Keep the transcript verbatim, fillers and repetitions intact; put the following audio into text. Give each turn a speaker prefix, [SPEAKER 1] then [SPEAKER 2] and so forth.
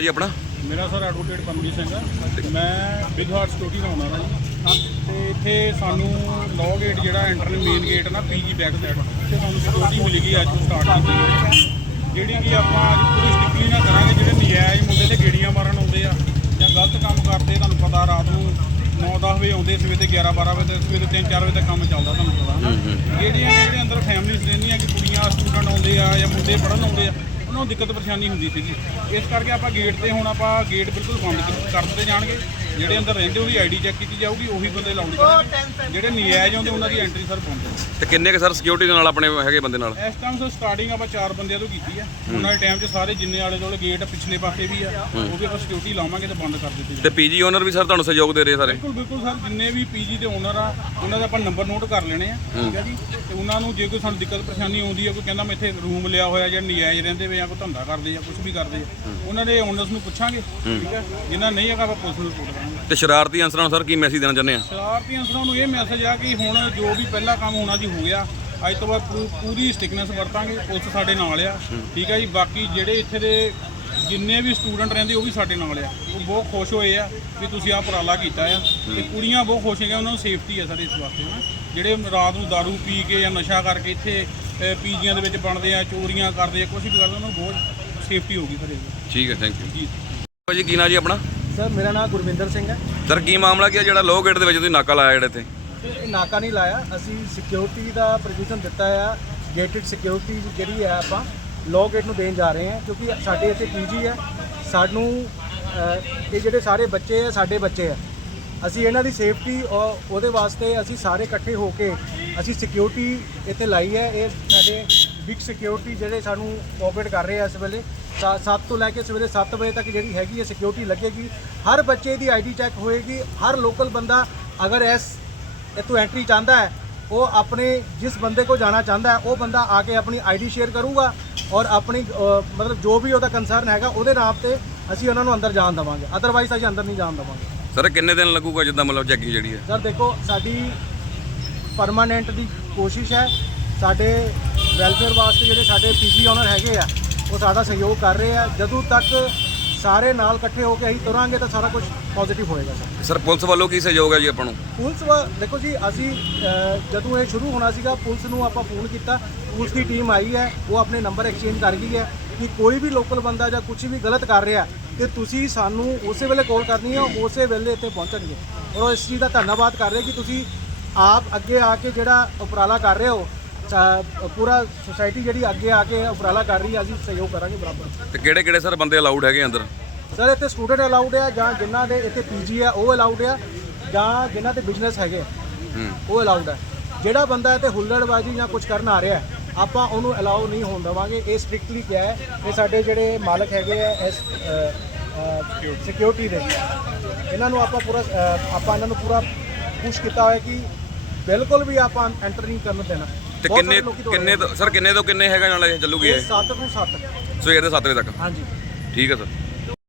[SPEAKER 1] जी अपना?
[SPEAKER 2] मेरा sir advocate Paramjit Singh है। मैं बिग हार्ट सिक्योरिटी का ओनर हाँ जी। तो इतने सानू लॉ गेट जो एंटर मेन गेट ना पी जी बैक साइड उत्थे सानू सिक्योरिटी मिली गई अज स्टार्ट की जी कि आप पूरी स्ट्रिक्टली ना करा जो नजायज़ मुंडे तो गेड़ियाँ मारन आते या गलत काम करते तुहानू पता रात को नौ दस बजे आते सवेरे ग्यारह बारह बजे सवेरे तीन चार बजे तक काम चलता तुहानू पता है ना गेड़ियाँ जो अंदर फैमिलीज रहिंदियां कि कुड़ियाँ स्टूडेंट आते हैं या मुंडे पढ़न आते हैं उन्होंने दिक्कत परेशानी होंदी सी इस करके आप गेट पर हूँ आप गेट बिल्कुल बंद कर दिते जाएंगे ਜਿਹੜੇ ਅੰਦਰ ਰਹਿੰਦੇ ਉਹਦੀ ਆਈਡੀ ਚੈੱਕ ਕੀਤੀ ਜਾਊਗੀ ਉਹੀ ਬੰਦੇ ਅਲਾਉਡ ਕਰਾਂਗੇ ਜਿਹੜੇ ਨਜਾਇਜ਼ ਆਉਂਦੇ ਉਹਨਾਂ ਦੀ ਐਂਟਰੀ ਸਰ ਪਾਉਂਦੇ
[SPEAKER 1] ਤੇ ਕਿੰਨੇ ਕੁ ਸਰ ਸਿਕਿਉਰਿਟੀ ਦੇ ਨਾਲ ਆਪਣੇ ਹੈਗੇ ਬੰਦੇ ਨਾਲ
[SPEAKER 2] ਇਸ ਟਾਈਮ ਸਰ ਸਟਾਰਟਿੰਗ ਆਪਾਂ ਚਾਰ ਬੰਦਿਆਂ ਤੋਂ ਕੀਤੀ ਆ ਉਹਨਾਂ ਦੇ ਟਾਈਮ 'ਚ ਸਾਰੇ ਜਿੰਨੇ ਆਲੇ ਦੁਆਲੇ ਗੇਟ ਪਿਛਲੇ ਪਾਸੇ ਵੀ ਆ ਉਹ ਵੀ ਆਪਾਂ ਸਿਕਿਉਰਿਟੀ ਲਾਵਾਂਗੇ ਤੇ ਬੰਦ ਕਰ ਦਿੱਤੇ
[SPEAKER 1] ਤੇ ਪੀਜੀ ਓਨਰ ਵੀ ਸਰ ਤੁਹਾਨੂੰ ਸਹਿਯੋਗ ਦੇ ਰਹੇ ਸਾਰੇ?
[SPEAKER 2] ਬਿਲਕੁਲ ਬਿਲਕੁਲ ਸਰ ਜਿੰਨੇ ਵੀ ਪੀਜੀ ਦੇ ਓਨਰ ਆ ਉਹਨਾਂ ਦਾ ਆਪਾਂ ਨੰਬਰ ਨੋਟ ਕਰ ਲੈਣੇ ਆ ਠੀਕ ਆ ਜੀ ਤੇ ਉਹਨਾਂ ਨੂੰ ਜੇ ਕੋਈ ਸਾਨੂੰ ਦਿੱਕਤ ਪਰੇਸ਼ਾਨੀ ਆਉਂਦੀ ਆ ਕੋਈ ਕਹਿੰਦਾ ਮੈਂ ਇੱਥੇ ਰੂਮ ਲਿਆ ਹੋਇਆ ਜਾਂ ਨਜਾਇਜ਼ ਰਹਿੰਦੇ ਵੇ ਜਾਂ ਕੋਈ ਧੰਦਾ ਕਰਦੇ ਆ ਕੁਝ ਵੀ ਕਰਦੇ ਆ ਉਹਨਾਂ ਦੇ ਓਨਰਸ ਨੂੰ ਪੁੱਛਾਂਗੇ ਠੀਕ ਆ ਜਿੰਨਾ ਨਹੀਂ ਹੈਗਾ ਆਪਾਂ ਪੁਲਿਸ ਨੂੰ ਰਿਪੋਰਟ ਕਰਾਂਗੇ।
[SPEAKER 1] ਤੇ ਸ਼ਰਾਰਤੀ ਅਨਸਰਾਂ ਨੂੰ ਸਰ ਕੀ ਮੈਸੇਜ ਦੇਣਾ ਚਾਹੁੰਦੇ ਆ?
[SPEAKER 2] ਸ਼ਰਾਰਤੀ ਅਨਸਰਾਂ ਨੂੰ ਇਹ ਮੈਸੇਜ ਆ ਕਿ ਹੁਣ ਜੋ ਵੀ ਪਹਿਲਾ ਕੰਮ ਹੋਣਾ ਜੀ ਹੋ ਗਿਆ ਅੱਜ ਤੋਂ ਬਾਅਦ ਪੂਰੀ ਸਟਿਕਨੈਸ ਵਰਤਾਂਗੇ ਪੁਲਿਸ ਸਾਡੇ ਨਾਲ ਆ ਠੀਕ ਆ ਜੀ। ਬਾਕੀ ਜਿਹੜੇ ਇੱਥੇ ਦੇ ਜਿੰਨੇ ਵੀ ਸਟੂਡੈਂਟ ਰਹਿੰਦੇ ਉਹ ਵੀ ਸਾਡੇ ਨਾਲ ਆ ਉਹ ਬਹੁਤ ਖੁਸ਼ ਹੋਏ ਆ ਵੀ ਤੁਸੀਂ ਆਹ ਉਪਰਾਲਾ ਕੀਤਾ ਆ ਤੇ ਕੁੜੀਆਂ ਬਹੁਤ ਖੁਸ਼ ਹੈਗੀਆਂ ਉਹਨਾਂ ਨੂੰ ਸੇਫਟੀ ਆ ਸਾਡੇ ਇਸ ਵਾਸਤੇ ਨਾ ਜਿਹੜੇ ਰਾਤ ਨੂੰ ਦਾਰੂ ਪੀ ਕੇ ਜਾਂ ਨਸ਼ਾ ਕਰਕੇ ਇੱਥੇ ਪੀਜੀਆਂ ਦੇ ਵਿੱਚ ਬਣਦੇ ਆ ਚੋਰੀਆਂ ਕਰਦੇ ਆ ਕੁਛ ਵੀ ਕਰਦੇ ਉਹਨਾਂ ਨੂੰ ਬਹੁਤ ਸੇਫਟੀ ਹੋਊਗੀ ਫਿਰ ਇਹ।
[SPEAKER 1] ਠੀਕ ਹੈ ਥੈਂਕ ਯੂ
[SPEAKER 2] ਜੀ
[SPEAKER 1] ਭਾਜੀ ਕੀ ਨਾਂ ਜੀ ਆਪਣਾ?
[SPEAKER 3] सर मेरा नाम गुरविंदर सिंह है।
[SPEAKER 1] ਸਰ ਕੀ ਮਾਮਲਾ ਕੀ ਹੈ ਜਿਹੜਾ ਲੋਅ ਗੇਟ ਦੇ ਵਿੱਚ ਤੁਸੀਂ ਨਾਕਾ ਲਾਇਆ ਜਿਹੜੇ ਇੱਥੇ?
[SPEAKER 3] ਇਹ ਨਾਕਾ ਨਹੀਂ ਲਾਇਆ ਅਸੀਂ ਸਿਕਿਉਰਿਟੀ ਦਾ ਪ੍ਰੋਵੀਜ਼ਨ ਦਿੱਤਾ ਆ ਗੇਟਡ ਸਿਕਿਉਰਿਟੀ ਜਿਹੜੀ ਹੈ ਆਪਾਂ ਲੋਅ ਗੇਟ ਨੂੰ ਦੇਣ ਜਾ ਰਹੇ ਹਾਂ ਕਿਉਂਕਿ ਸਾਡੇ ਇੱਥੇ ਪੀਜੀ ਹੈ ਸਾਨੂੰ ਇਹ ਜਿਹੜੇ ਸਾਰੇ ਬੱਚੇ ਆ ਸਾਡੇ ਬੱਚੇ ਆ ਅਸੀਂ ਇਹਨਾਂ ਦੀ ਸੇਫਟੀ ਔਰ ਉਹਦੇ ਵਾਸਤੇ ਅਸੀਂ ਸਾਰੇ ਇਕੱਠੇ ਹੋ ਕੇ ਅਸੀਂ ਸਿਕਿਉਰਿਟੀ ਇੱਥੇ ਲਾਈ ਹੈ। ਇਹ ਸਾਡੇ ਬਿਗ ਸਿਕਿਉਰਿਟੀ ਜਿਹੜੇ ਸਾਨੂੰ ਕੋਆਪਰੇਟ ਕਰ ਰਹੇ ਆ ਇਸ ਵੇਲੇ ਸੱਤ ਤੋਂ ਲੈ ਕੇ ਸਵੇਰੇ ਸੱਤ ਵਜੇ ਤੱਕ ਜਿਹੜੀ ਹੈਗੀ ਹੈ ਸਿਕਿਉਰਿਟੀ ਲੱਗੇਗੀ। ਹਰ ਬੱਚੇ ਦੀ ਆਈਡੀ ਚੈੱਕ ਹੋਏਗੀ। ਹਰ ਲੋਕਲ ਬੰਦਾ ਅਗਰ ਇਸ ਇੱਥੋਂ ਐਂਟਰੀ ਚਾਹੁੰਦਾ ਹੈ ਉਹ ਆਪਣੇ ਜਿਸ ਬੰਦੇ ਕੋ ਜਾਣਾ ਚਾਹੁੰਦਾ ਹੈ ਉਹ ਬੰਦਾ ਆ ਕੇ ਆਪਣੀ ਆਈਡੀ ਸ਼ੇਅਰ ਕਰੂਗਾ ਔਰ ਆਪਣੀ ਮਤਲਬ ਜੋ ਵੀ ਉਹਦਾ ਕੰਸਰਨ ਹੈਗਾ ਉਹਦੇ ਨਾਮ ਤੇ ਅਸੀਂ ਉਹਨਾਂ ਨੂੰ ਅੰਦਰ ਜਾਣ ਦੇਵਾਂਗੇ ਅਦਰਵਾਈਜ਼ ਅਸੀਂ ਅੰਦਰ ਨਹੀਂ ਜਾਣ ਦੇਵਾਂਗੇ।
[SPEAKER 1] ਸਰ ਕਿੰਨੇ ਦਿਨ ਲੱਗੂਗਾ ਜਿੱਦਾਂ ਮਤਲਬ ਚੈਕਿੰਗ ਜਿਹੜੀ ਹੈ?
[SPEAKER 3] ਸਰ ਦੇਖੋ ਸਾਡੀ ਪਰਮਾਨੈਂਟ ਦੀ ਕੋਸ਼ਿਸ਼ ਹੈ ਸਾਡੇ ਵੈਲਫੇਅਰ ਵਾਸਤੇ ਜਿਹੜੇ ਸਾਡੇ ਪੀਜੀ ਓਨਰ ਹੈਗੇ ਆ ਉਹ ਸਾਡਾ ਸਹਿਯੋਗ ਕਰ ਰਹੇ ਆ। ਜਦੋਂ ਤੱਕ ਸਾਰੇ ਨਾਲ ਇਕੱਠੇ ਹੋ ਕੇ ਅਸੀਂ ਤੁਰਾਂਗੇ ਤਾਂ ਸਾਰਾ ਕੁਝ ਪੋਜ਼ਿਟਿਵ ਹੋਏਗਾ ਸਰ।
[SPEAKER 1] ਸਰ ਪੁਲਿਸ ਵੱਲੋਂ ਕੀ ਸਹਿਯੋਗ ਹੈ ਜੀ ਆਪਾਂ ਨੂੰ?
[SPEAKER 3] ਪੁਲਿਸ ਵਾ ਦੇਖੋ ਜੀ ਅਸੀਂ ਜਦੋਂ ਇਹ ਸ਼ੁਰੂ ਹੋਣਾ ਸੀਗਾ ਪੁਲਿਸ ਨੂੰ ਆਪਾਂ ਫੋਨ ਕੀਤਾ ਪੁਲਿਸ ਦੀ ਟੀਮ ਆਈ ਹੈ ਉਹ ਆਪਣੇ ਨੰਬਰ ਐਕਸਚੇਂਜ ਕਰ ਗਈ ਹੈ ਕਿ ਕੋਈ ਵੀ ਲੋਕਲ ਬੰਦਾ ਜਾਂ ਕੁਝ ਵੀ ਗਲਤ ਕਰ ਰਿਹਾ ਤੇ ਤੁਸੀਂ ਸਾਨੂੰ ਉਸੇ ਵੇਲੇ ਕਾਲ ਕਰਨੀ ਹੈ ਉਸੇ ਵੇਲੇ ਇੱਥੇ ਪਹੁੰਚਣਗੇ ਔਰ ਇਸ ਚੀਜ਼ ਦਾ ਧੰਨਵਾਦ ਕਰ ਰਹੇ ਕਿ ਤੁਸੀਂ ਆਪ ਅੱਗੇ ਆ ਕੇ ਜਿਹੜਾ ਉਪਰਾਲਾ ਕਰ ਰਹੇ ਹੋ ਪੂਰਾ ਸੋਸਾਇਟੀ ਜਿਹੜੀ ਅੱਗੇ ਆ ਕੇ ਉਪਰਾਲਾ ਕਰ ਰਹੀ ਹੈ ਅਸੀਂ ਸਹਿਯੋਗ ਕਰਾਂਗੇ ਬਰਾਬਰ।
[SPEAKER 1] ਤੇ ਕਿਹੜੇ ਕਿਹੜੇ ਸਰ ਬੰਦੇ ਅਲਾਉਡ ਹੈਗੇ ਅੰਦਰ?
[SPEAKER 3] ਸਰ ਇੱਥੇ ਸਟੂਡੈਂਟ ਅਲਾਉਡ ਆ ਜਾਂ ਜਿਨ੍ਹਾਂ ਦੇ ਇੱਥੇ ਪੀਜੀ ਆ ਉਹ ਅਲਾਉਡ ਆ ਜਾਂ ਜਿਨ੍ਹਾਂ ਦੇ ਬਿਜ਼ਨਸ ਹੈਗੇ ਉਹ ਅਲਾਉਡ ਆ। ਜਿਹੜਾ ਬੰਦਾ ਇੱਥੇ ਹੁੱਲੜਬਾਜ਼ੀ ਜਾਂ ਕੁਝ ਕਰਨ ਆ ਰਿਹਾ ਆਪਾਂ ਉਹਨੂੰ ਅਲਾਉ ਨਹੀਂ ਹੋਣ ਦੇਵਾਂਗੇ। ਇਹ ਸਟ੍ਰਿਕਟਲੀ ਕਿਹਾ ਹੈ ਇਹ ਸਾਡੇ ਜਿਹੜੇ ਮਾਲਕ ਹੈਗੇ ਆ ਇਸ ਸਿਕਿਉਰਿਟੀ ਦੇ ਇਹਨਾਂ ਨੂੰ ਆਪਾਂ ਪੂਰਾ ਆਪਾਂ ਇਹਨਾਂ ਨੂੰ ਪੂਰਾ ਪੁਸ਼ ਕੀਤਾ ਹੋਇਆ ਕਿ ਬਿਲਕੁਲ ਵੀ ਆਪਾਂ ਐਂਟਰ ਨਹੀਂ ਕਰਨ ਦੇਣਾ।
[SPEAKER 1] ਤੇ ਕਿੰਨੇ ਕਿੰਨੇ ਸਰ ਕਿੰਨੇ ਤੋਂ ਕਿੰਨੇ ਹੈਗਾ ਨਾਲ ਇਹ ਚੱਲੂਗੀ ਇਹ?
[SPEAKER 3] ਸੱਤ ਤੋਂ ਸੱਤ
[SPEAKER 1] ਸਵੇਰ ਦੇ ਸੱਤ ਵਜੇ ਤੱਕ?
[SPEAKER 3] ਹਾਂਜੀ
[SPEAKER 1] ਠੀਕ ਹੈ ਸਰ।